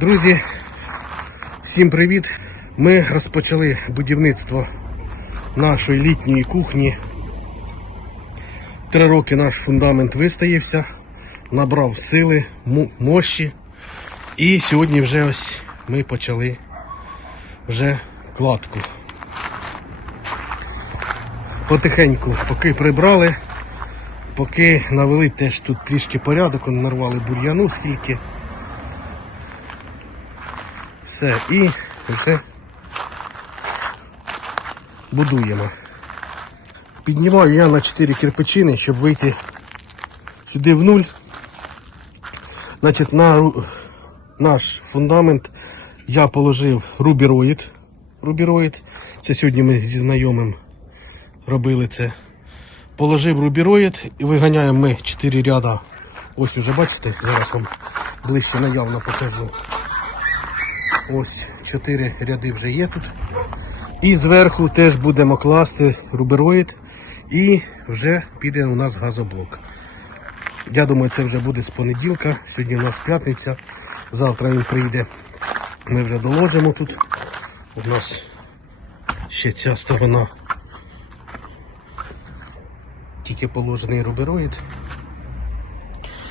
Друзі, всім привіт! Ми розпочали будівництво нашої літньої кухні. Три роки наш фундамент вистоявся, набрав сили, мощі. І сьогодні вже ось ми почали вже кладку. Потихеньку, поки прибрали, поки навели теж тут трішки порядок, нарвали бур'яну скільки. Все, і вже будуємо. Піднімаю я на 4 кирпичини, щоб вийти сюди в нуль. Значить, на наш фундамент я положив рубіроїд. Рубіроїд. Це сьогодні ми зі знайомим робили це. Положив рубіроїд і виганяємо ми 4 ряда. Ось уже бачите, зараз вам ближче наявно покажу. Ось 4 ряди вже є тут. І зверху теж будемо класти рубероїд і вже піде у нас газоблок. Я думаю, це вже буде з понеділка. Сьогодні у нас п'ятниця. Завтра він прийде. Ми вже доложимо тут. У нас ще ця сторона. Тільки положений рубероїд.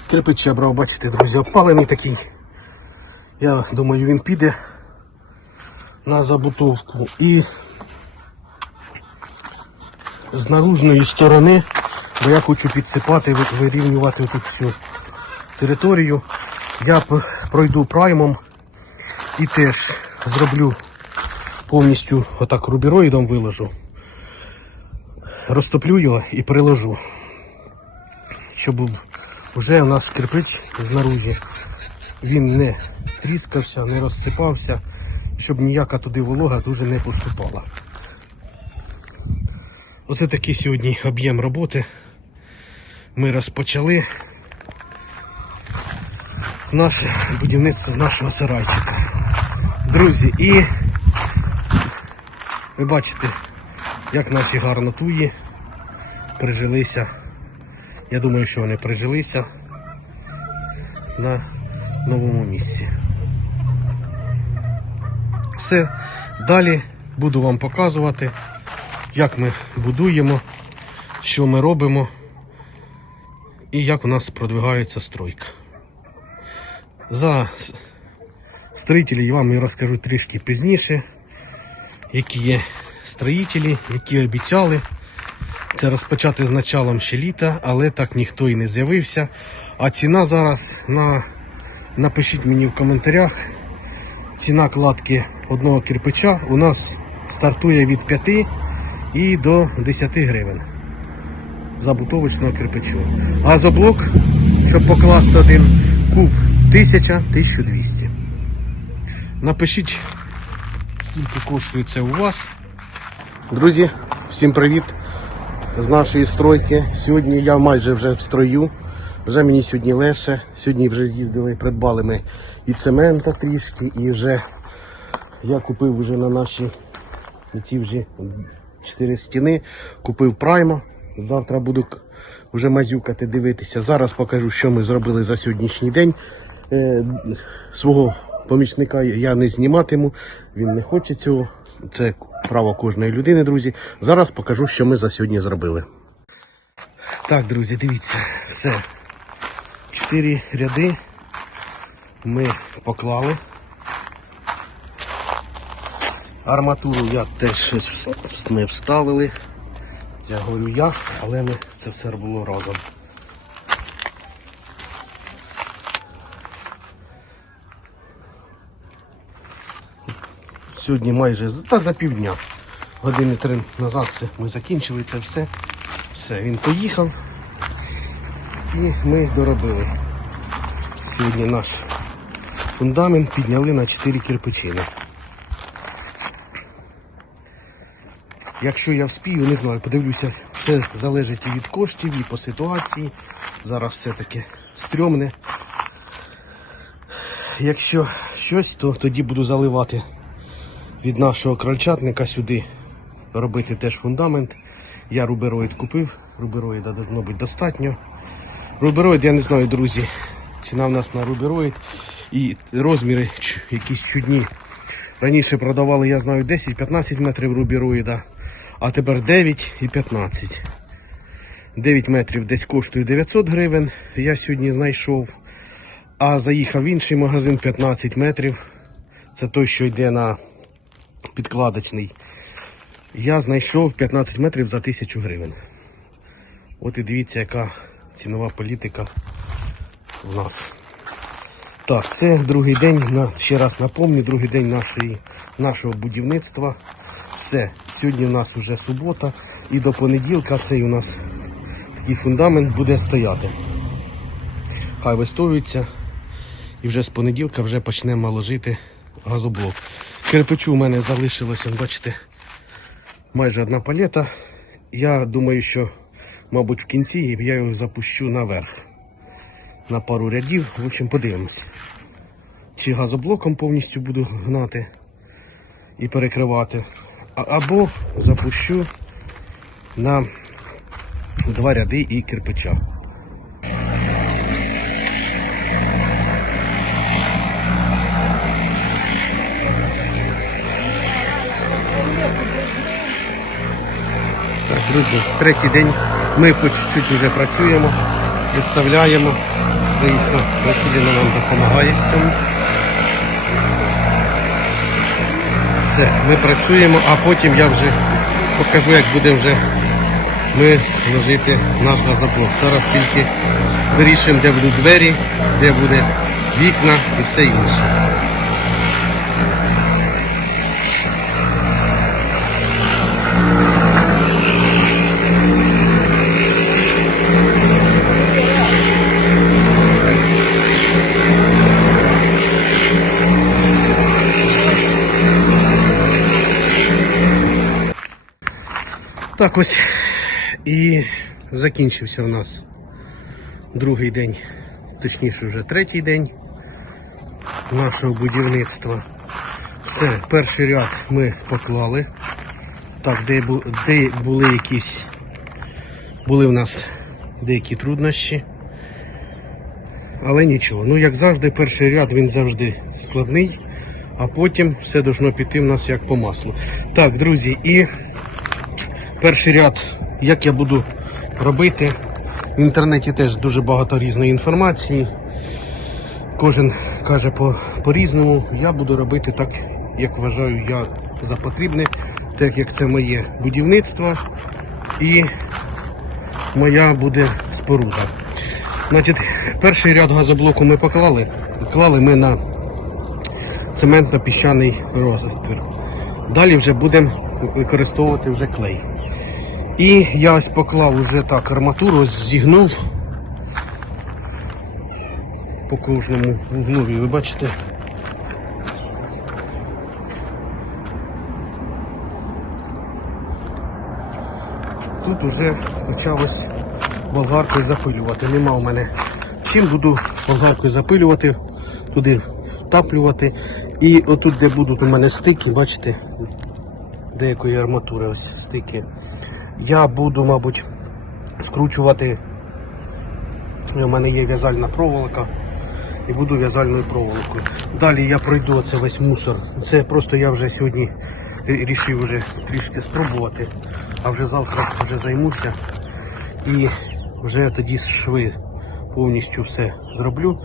Кирпич я брав, бачите, друзі, опалений такий. Я думаю, він піде на забутовку. І з наружної сторони, бо я хочу підсипати, вирівнювати тут всю територію. Я пройду праймом і теж зроблю повністю отак рубіроїдом виложу. Розтоплю його і приложу. Щоб вже у нас кирпич знаружі він не тріскався, не розсипався, щоб ніяка туди волога дуже не поступала. Оце такий сьогодні об'єм роботи. Ми розпочали наше будівництво нашого сарайчика. Друзі, і ви бачите, як наші гарно туї прижилися. Я думаю, що вони прижилися новому місці. Все, далі буду вам показувати, як ми будуємо, що ми робимо і як у нас продвигається стройка. За с- строїтелів я вам розкажу трішки пізніше, які є строїтелі, які обіцяли. Це розпочати з началом ще літа, але так ніхто і не з'явився. А ціна зараз на напишіть мені в коментарях. Ціна кладки одного кирпича у нас стартує від 5 і до 10 гривень забутовочного кирпичу. Газоблок, щоб покласти один куб 1000-1200. Напишіть, скільки коштує це у вас. Друзі, всім привіт з нашої стройки. Сьогодні я майже вже в строю. Вже мені сьогодні легше. Сьогодні вже з'їздили, придбали ми і цемента трішки, і вже я купив вже на наші ці вже чотири стіни. Купив прайма. Завтра буду вже мазюкати, дивитися. Зараз покажу, що ми зробили за сьогоднішній день. Е, свого помічника я не зніматиму, він не хоче цього. Це право кожної людини, друзі. Зараз покажу, що ми за сьогодні зробили. Так, друзі, дивіться, все. Чотири ряди ми поклали. Арматуру я теж щось ми вставили. Я говорю я, але ми це все було разом. Сьогодні майже та за півдня. Години три назад ми закінчили це все. Все, він поїхав. І ми доробили. Сьогодні наш фундамент підняли на 4 кирпичини. Якщо я вспію, не знаю, подивлюся, все залежить і від коштів, і по ситуації. Зараз все таки стрьомне. Якщо щось, то тоді буду заливати від нашого крольчатника сюди, робити теж фундамент. Я рубероїд купив, рубероїда бути достатньо. Рубероїд, я не знаю, друзі, ціна в нас на рубероїд. І розміри якісь чудні. Раніше продавали, я знаю, 10-15 метрів рубіроїда, а тепер 9 і 15. 9 метрів десь коштує 900 гривень, я сьогодні знайшов. А заїхав в інший магазин 15 метрів. Це той, що йде на підкладочний. Я знайшов 15 метрів за 1000 гривень. От і дивіться, яка цінова політика в нас. Так, це другий день, на, ще раз напомню, другий день нашої, нашого будівництва. Все, сьогодні у нас вже субота і до понеділка цей у нас такий фундамент буде стояти. Хай вистоюється. І вже з понеділка вже почнемо ложити газоблок. Кирпичу у мене залишилося, бачите, майже одна палета. Я думаю, що, мабуть, в кінці я його запущу наверх. На пару рядів. В общем, подивимось. Чи газоблоком повністю буду гнати і перекривати. Або запущу на два ряди і кирпича. Друзі, третій день. Ми по чуть-чуть вже працюємо, виставляємо. Раїса Васильівна нам допомагає з цьому. Все, ми працюємо, а потім я вже покажу, як будемо вже ми ложити наш газоблок. Зараз тільки вирішимо, де будуть двері, де буде вікна і все інше. Так ось і закінчився в нас другий день, точніше вже третій день нашого будівництва. Все, перший ряд ми поклали. Так, де, де були якісь, були в нас деякі труднощі. Але нічого. Ну, як завжди, перший ряд він завжди складний, а потім все должно піти в нас як по маслу. Так, друзі, і перший ряд, як я буду робити. В інтернеті теж дуже багато різної інформації. Кожен каже по- по-різному. я буду робити так, як вважаю я за потрібне, так як це моє будівництво і моя буде споруда. Значить, перший ряд газоблоку ми поклали. Клали ми на цементно-піщаний розтвір. Далі вже будемо використовувати вже клей. І я ось поклав уже так арматуру, ось зігнув по кожному вуглові, ви бачите. Тут уже почалось болгаркою запилювати. Нема у мене чим буду болгаркою запилювати, туди втаплювати. І отут, де будуть у мене стики, бачите, деякої арматури ось стики. Я буду, мабуть, скручувати. У мене є в'язальна проволока. І буду в'язальною проволокою. Далі я пройду це весь мусор. Це просто я вже сьогодні вирішив вже трішки спробувати, а вже завтра вже займуся і вже тоді шви повністю все зроблю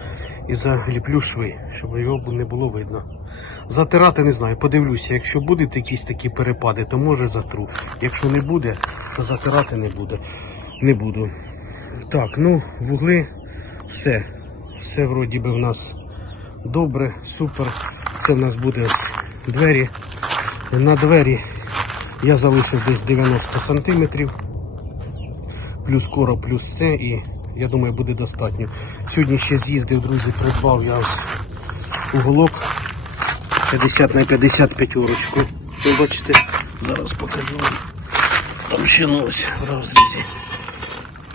і заліплю шви, щоб його не було видно. Затирати не знаю, подивлюся, якщо будуть якісь такі перепади, то може затру. Якщо не буде, то затирати не буде. Не буду. Так, ну, вугли, все. Все вроді би в нас добре, супер. Це в нас буде ось двері. На двері я залишив десь 90 сантиметрів. Плюс короб, плюс це і я думаю буде достатньо. Сьогодні ще з'їздив, друзі, придбав я ось уголок 50 на 55 орочку. Ви бачите, зараз покажу вам. Там ще ось в розрізі.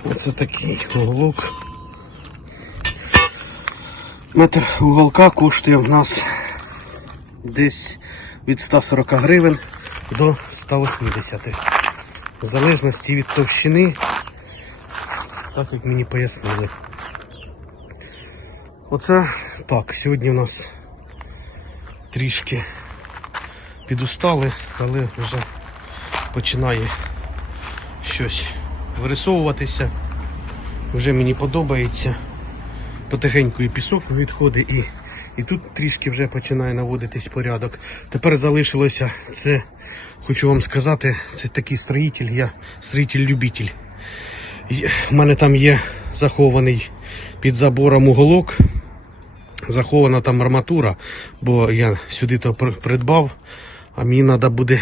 Оце такий уголок. Метр уголка коштує в нас десь від 140 гривень до 180. В залежності від товщини, так як мені пояснили. Оце так, сьогодні у нас трішки підустали, але вже починає щось вирисовуватися. Вже мені подобається. Потихеньку і пісок відходить, і, і тут трішки вже починає наводитись порядок. Тепер залишилося це, хочу вам сказати, це такий строїтель, я строїтель-любитель. У мене там є захований під забором уголок, захована там арматура, бо я сюди то придбав, а мені треба буде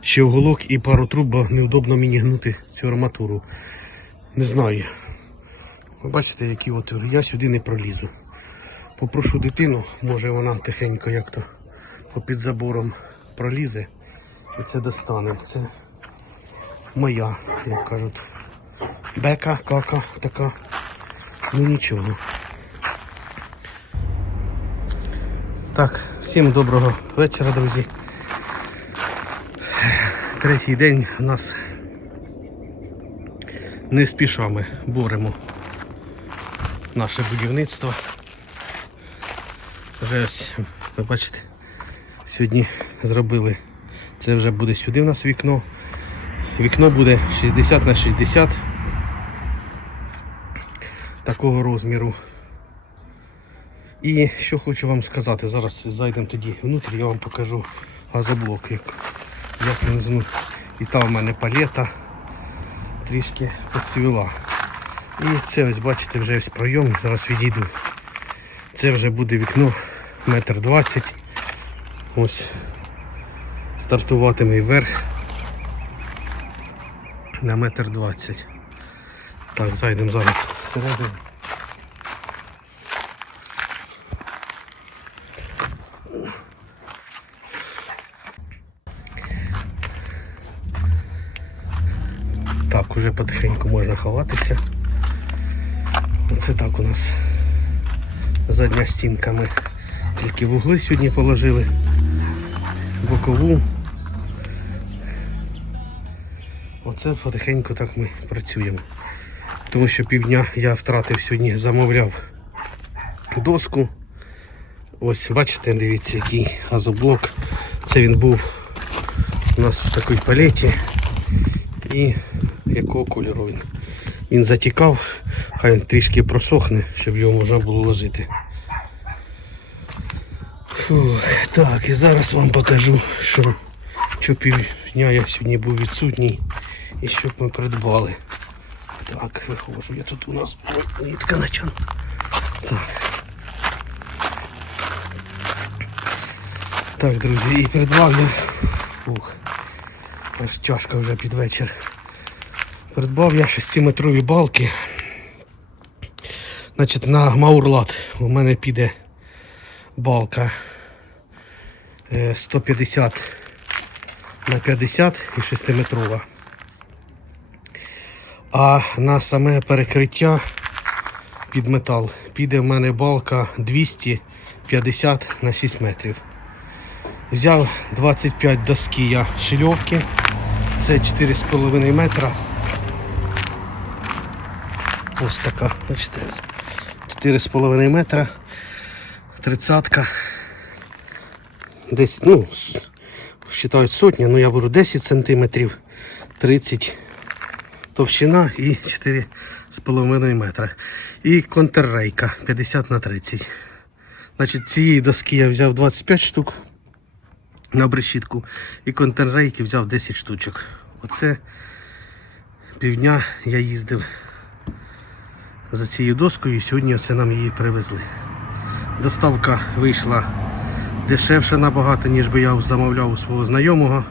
ще уголок і пару труб, бо неудобно мені гнути цю арматуру. Не знаю. Ви бачите, які от я сюди не пролізу. Попрошу дитину, може вона тихенько як то попід забором пролізе і це достане. Це моя, як кажуть. Бека, кака така. Ну нічого. Так, всім доброго вечора, друзі. Третій день у нас не спіша ми боремо наше будівництво. Вже ось, ви бачите, сьогодні зробили. Це вже буде сюди в нас вікно. Вікно буде 60 на 60 такого розміру. І що хочу вам сказати, зараз зайдемо тоді внутрі, я вам покажу газоблок, як, як він зну. І там в мене палета трішки поцвіла. І це ось бачите вже ось пройом, зараз відійду. Це вже буде вікно метр двадцять. Ось стартуватиме вверх на метр двадцять. Так, зайдемо зараз всередину. Уже потихеньку можна ховатися. Оце так у нас задня стінка ми тільки вугли сьогодні положили, бокову. Оце потихеньку так ми працюємо. Тому що півдня я втратив сьогодні, замовляв доску. Ось, бачите, дивіться, який газоблок. Це він був у нас в такій палеті. І якого кольору він. Він затікав, хай він трішки просохне, щоб його можна було ложити. Фух, так, і зараз вам покажу, що, що півдня я сьогодні був відсутній і що ми придбали. Так, виходжу, я тут у нас ой, нитка натягнута. Так. Так, друзі, і придбав я. Ух, аж тяжко вже під вечір. Придбав я 6-метрові балки. Значить, на Маурлат у мене піде балка е, 150 на 50 і 6-метрова. А на саме перекриття під метал піде в мене балка 250 на 6 метрів. Взяв 25 доски я шильовки. Це 4,5 метра. Ось така, бачите, 4,5 метра. Тридцатка. Десь, ну, вважають сотня, ну я беру 10 сантиметрів, 30 товщина і 4,5 метра. І контррейка 50 на 30. Значить, цієї доски я взяв 25 штук на брешітку і контррейки взяв 10 штучок. Оце півдня я їздив за цією доскою сьогодні оце нам її привезли. Доставка вийшла дешевше набагато, ніж би я замовляв у свого знайомого.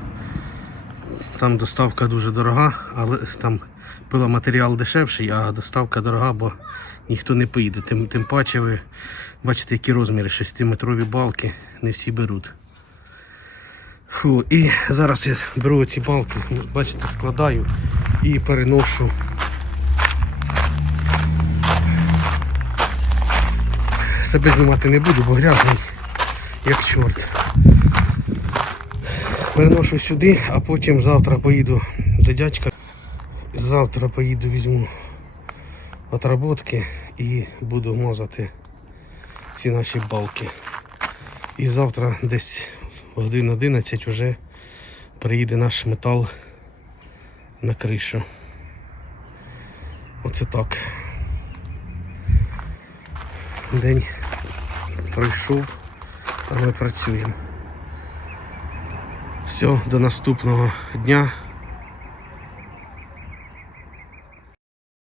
Там доставка дуже дорога, але там пиломатеріал дешевший, а доставка дорога, бо ніхто не поїде. Тим, тим паче ви бачите, які розміри 6-метрові балки, не всі беруть. Фу, і зараз я беру ці балки, бачите, складаю і переношу. Себе знімати не буду, бо грязний, як чорт. Переношу сюди, а потім завтра поїду до дядька. Завтра поїду, візьму отработки і буду мазати ці наші балки. І завтра десь годин 11 вже приїде наш метал на кришу. Оце так. День пройшов, а ми працюємо. Все, до наступного дня.